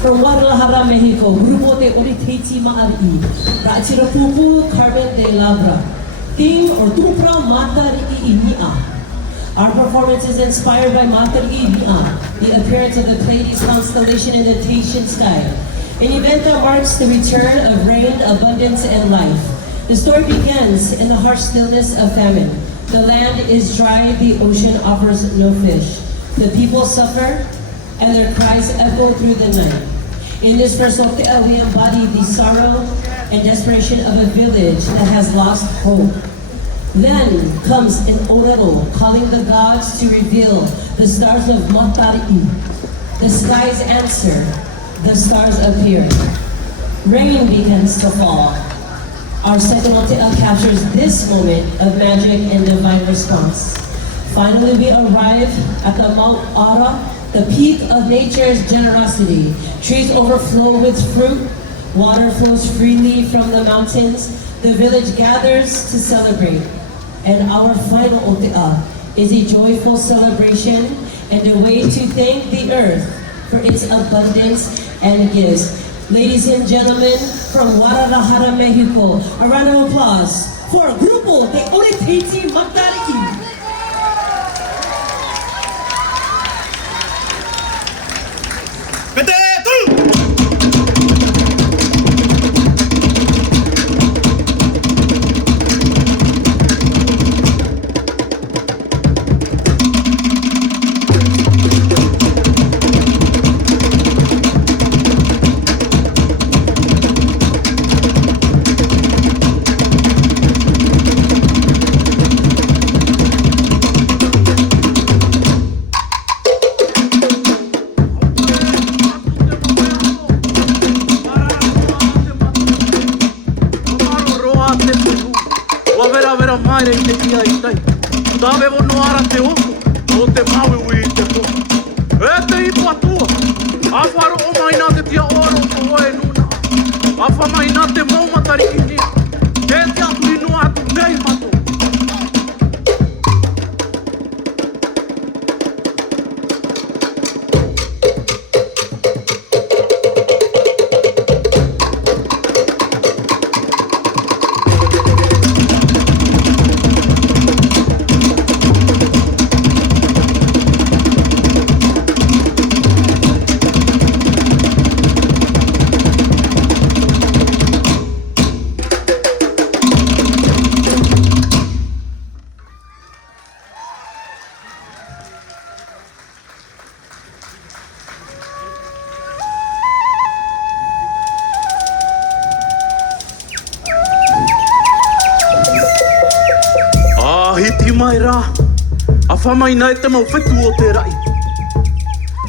From Guadalajara, Mexico, Grupo de Oriteiti Ma'ari, Ra'Chirapupu Carmen de Labra, Theme or Tupra Matari Inia. Our performance is inspired by Matari Inia, the appearance of the Pleiades constellation in the Tahitian sky, an event that marks the return of rain, abundance, and life. The story begins in the harsh stillness of famine. The land is dry, the ocean offers no fish. The people suffer, and their cries echo through the night. In this first Okte'a, we embody the sorrow and desperation of a village that has lost hope. Then comes an orero calling the gods to reveal the stars of Matari'i. The skies answer, the stars appear. Rain begins to fall. Our second Okte'a captures this moment of magic and divine response. Finally, we arrive at the Mount Ara, the peak of nature's generosity. Trees overflow with fruit, water flows freely from the mountains. The village gathers to celebrate. And our final Okte'a is a joyful celebration and a way to thank the earth for its abundance and gifts. Ladies and gentlemen, from Guadalajara, Mexico, a round of applause for Grupo de Oriteiti Ma'ari. Dave vo no ara te oku, o te maui ui te toku. E te ipo atua, a wharo o mai nā te tia oro ko oe nuna. A wha mai nā te maumatari ki nia, e te atu inu atu nei mato. Hiti mai rā, a whamaina e te mau whetu o te rai.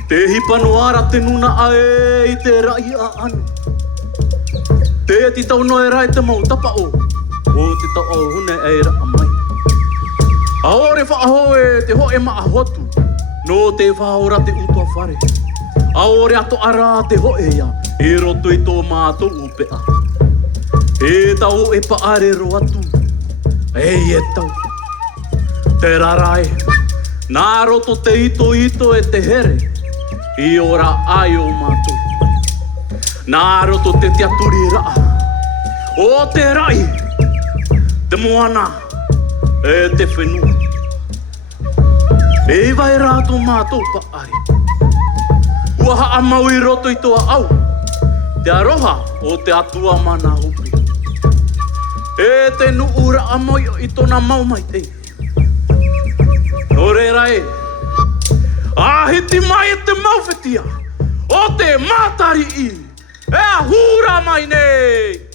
Te hipano ara te nuna ae i te rai a anu. Te ti tau noe rai te mau tapa o te tau au hune e ra a mai. A ore whaaho e te hoe maa hotu, no te whaora te utua whare. A ore ato ara te hoe ia, e roto i tō mātou upea. E tau e paare ro atu, e tau. Te rarai, nā roto te ito e te here, i ora ai o mātou. Nā roto te aturi raa, o te rai, te moana, e te whenua. E vai rātou mātou paari. Ua haa mau i roto i toa au, te aroha o te atua mana hupi. E te nuura a moi i tona mau mai te. Ore rai, ahiti mai e te mauwhetia, o te Matari'i, e a hura mai nei.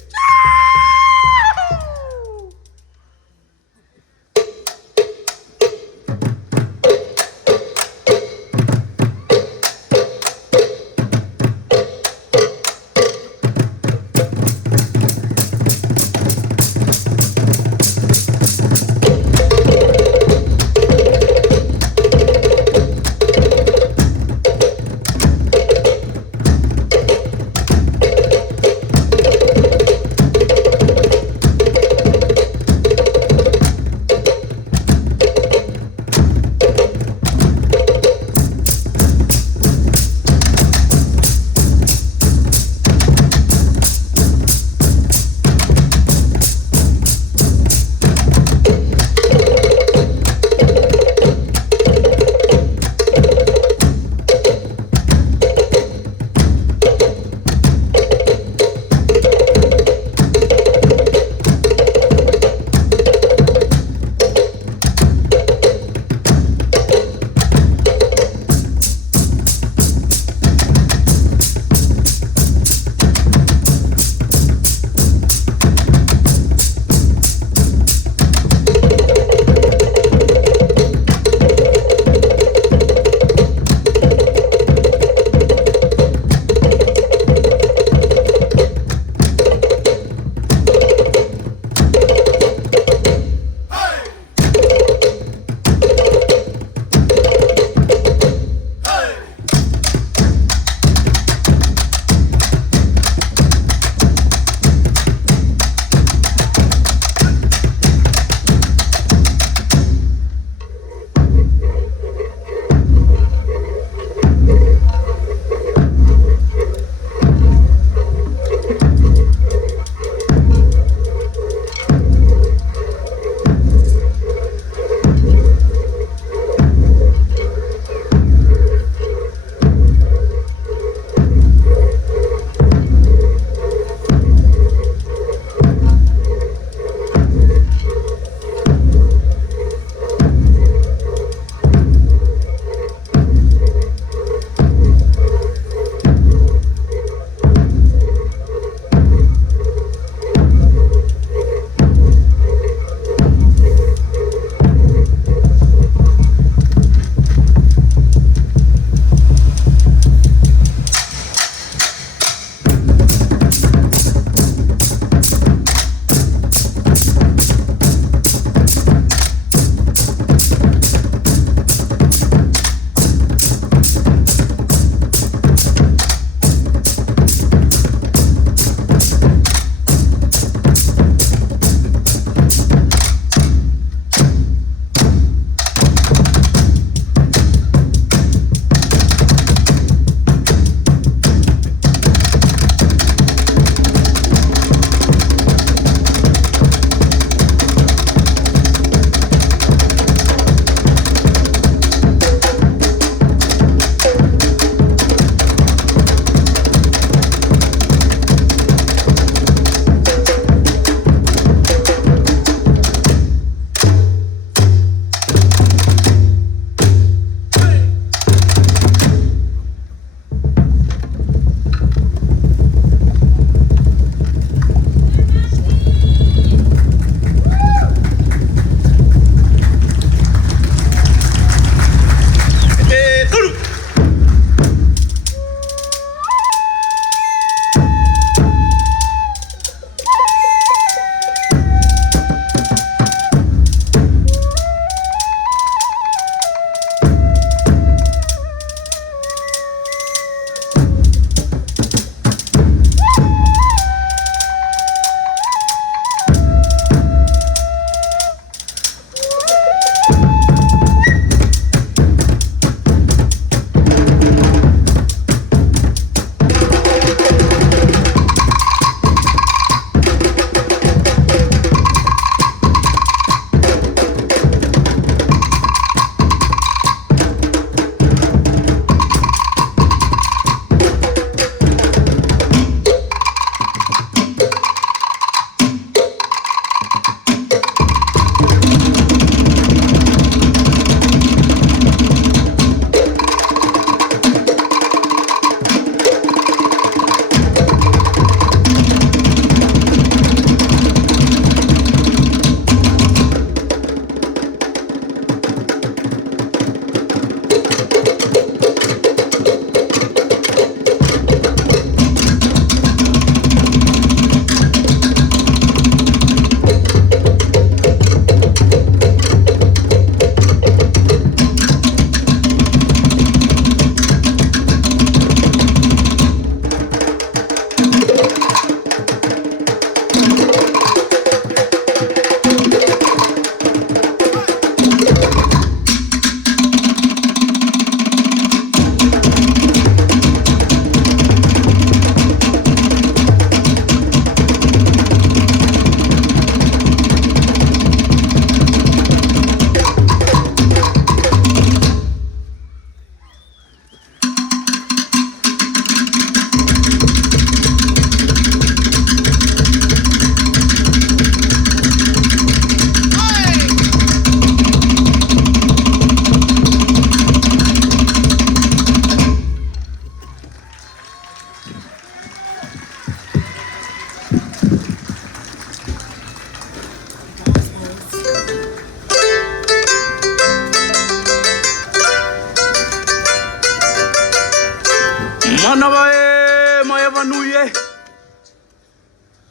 Manawa e mai wanui e.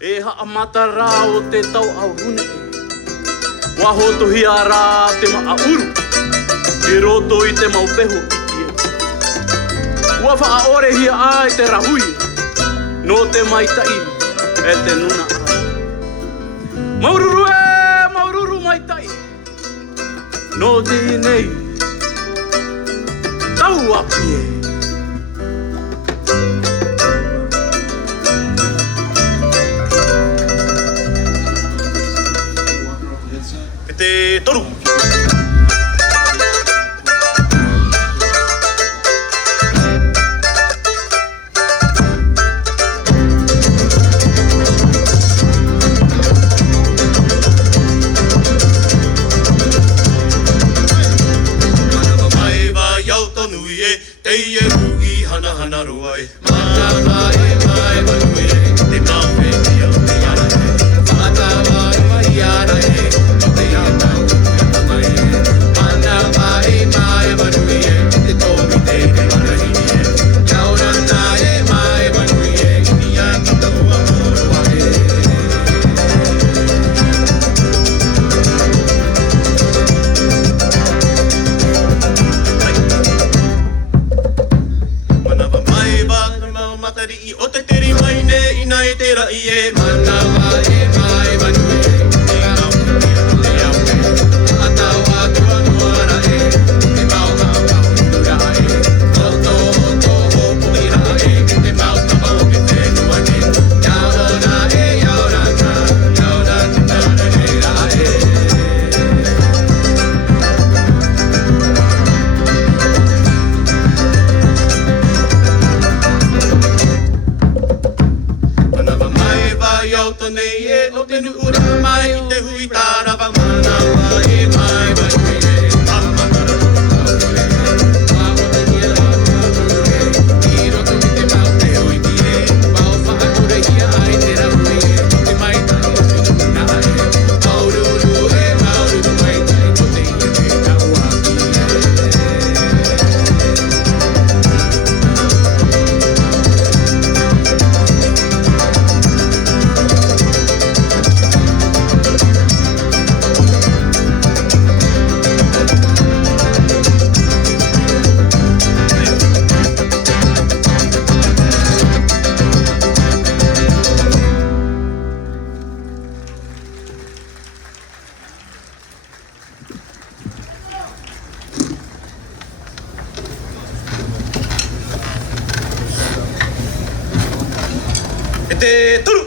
E haa matara o te tau au hune e. Waho tohi a rā te maa uru. Ki roto i te maupeho iki e. Ua wha a ore hia a e te rahui. No te maitai e te nuna a. Maururu maitai. No te nei. Tau api e. Te toru. Te toru.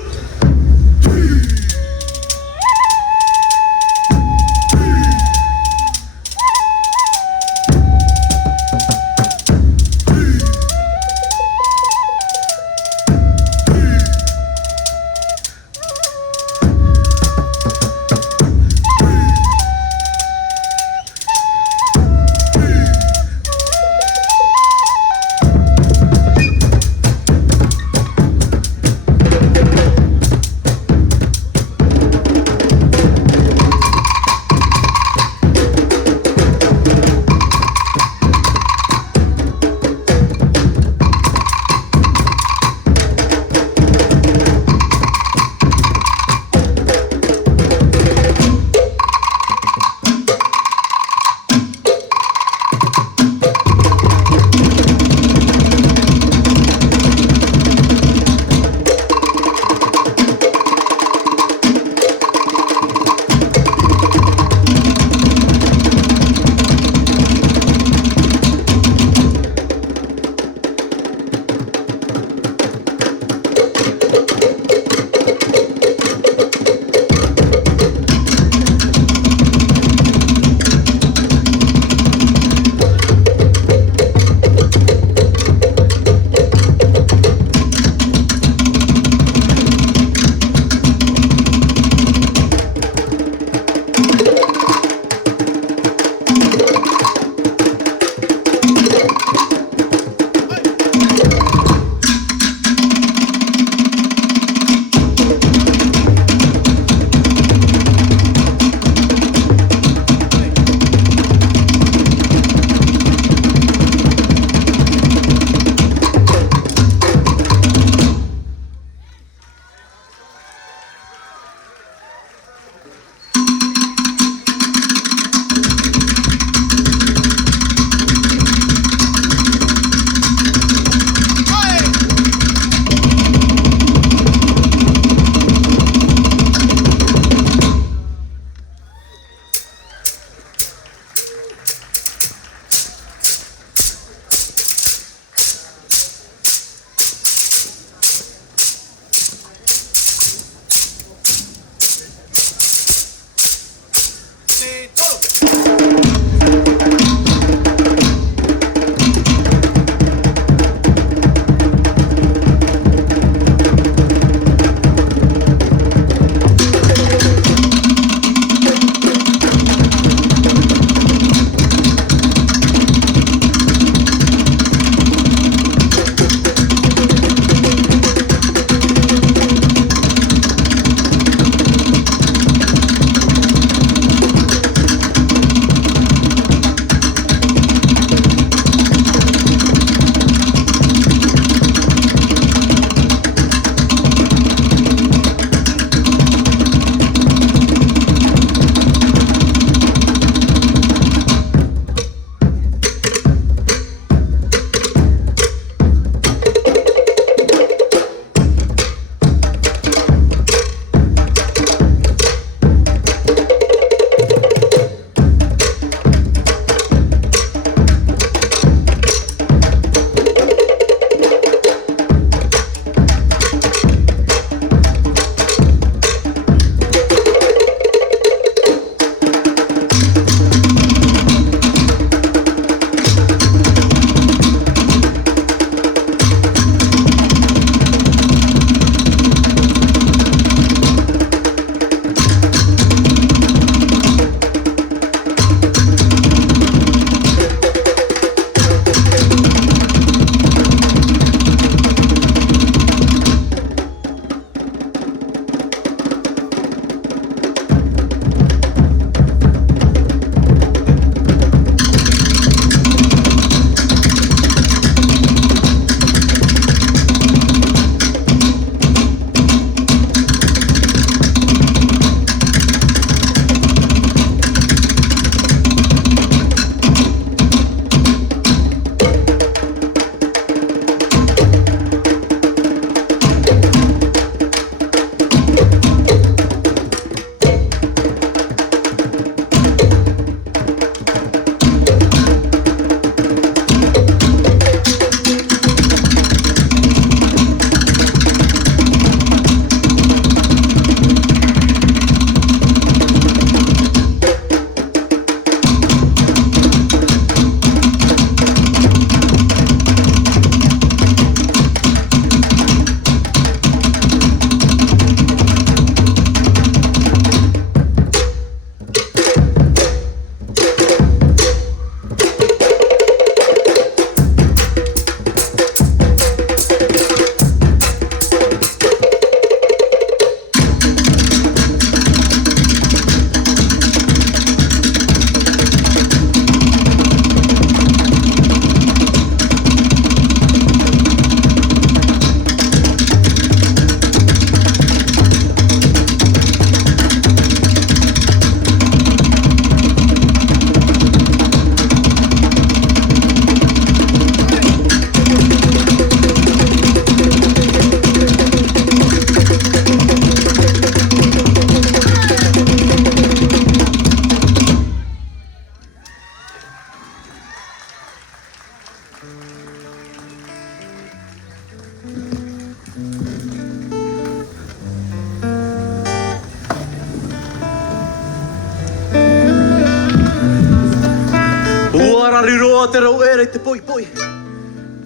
te rau ere te poi poi.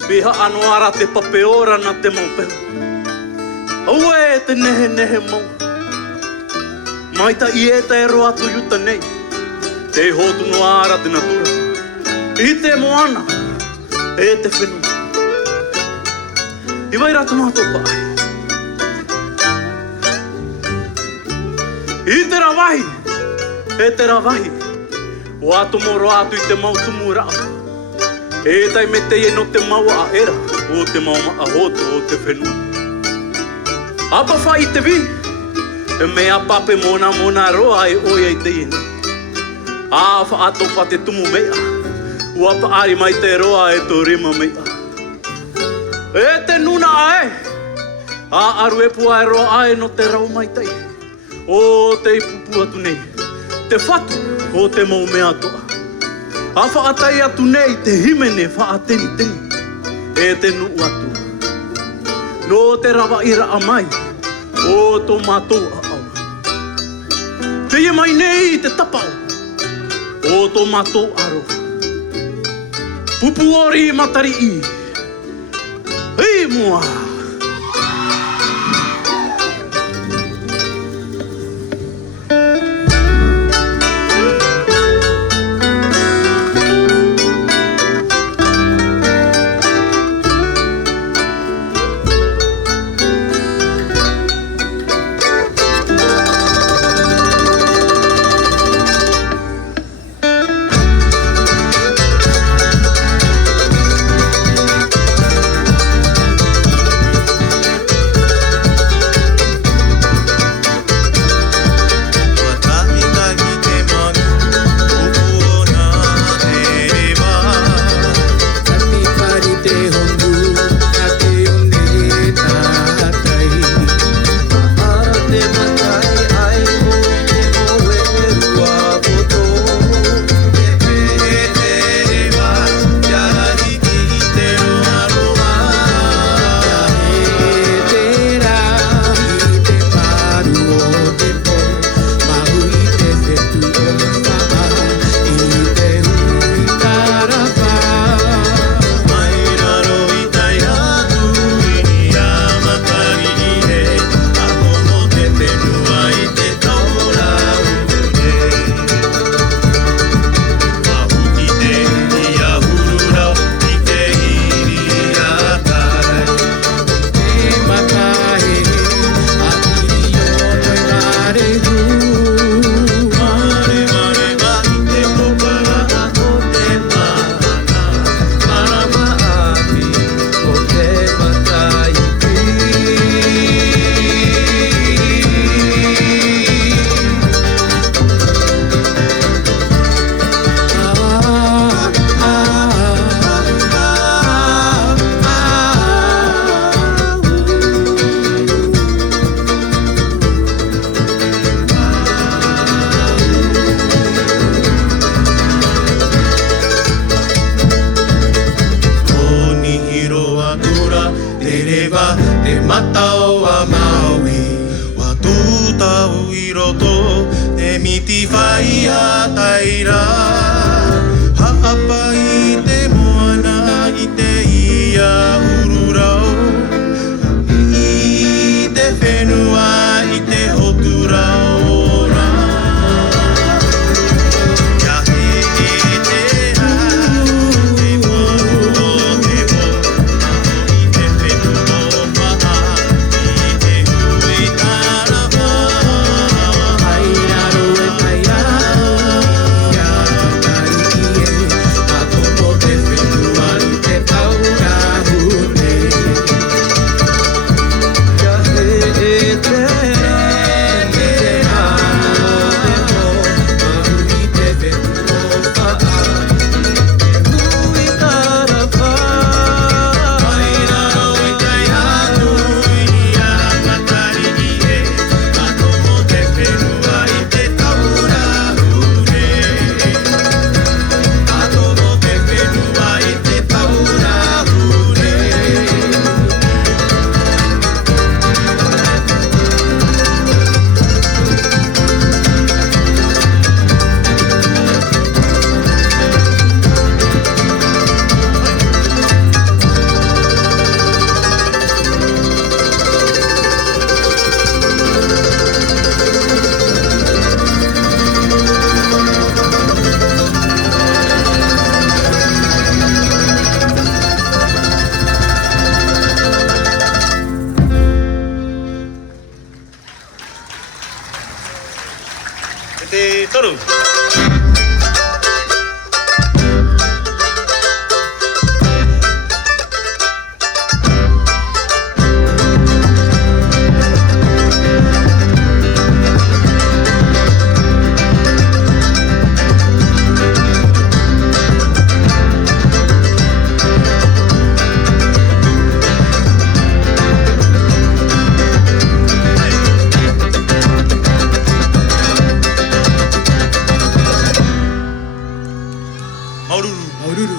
Piha anuara te papeora na te maupeu. Aue te nehe nehe mau. Maita I eta e roa tu yuta nei. Te hotu noara te natura. I te moana. E te whenua. I vai rata mātou paai. I te rawahi. E te rawahi. O ato moro atu I te mau tumu rao. E tai me te no te mau a era. O te mau a hotu o te whenua. Apa whai te vi. E mea pape mona roa e oia I te ine. A wha ato pa te tumu mea. Ua pa ari mai te roa e to rima mea. E te nuna ae. A aru e pua e roa ae no te rau mai tai. O te ipupu atu nei. Te whatu o te mau mea toa. A wha atai atu nei te himene wha ateni teni. E te nuu atu. No te rawa ira a mai. O to mātou a au. Te ia mai nei te tapau. O to mātou aro. Pupu ori matari I. Hei mua. Maururu. Maururu. Maururu.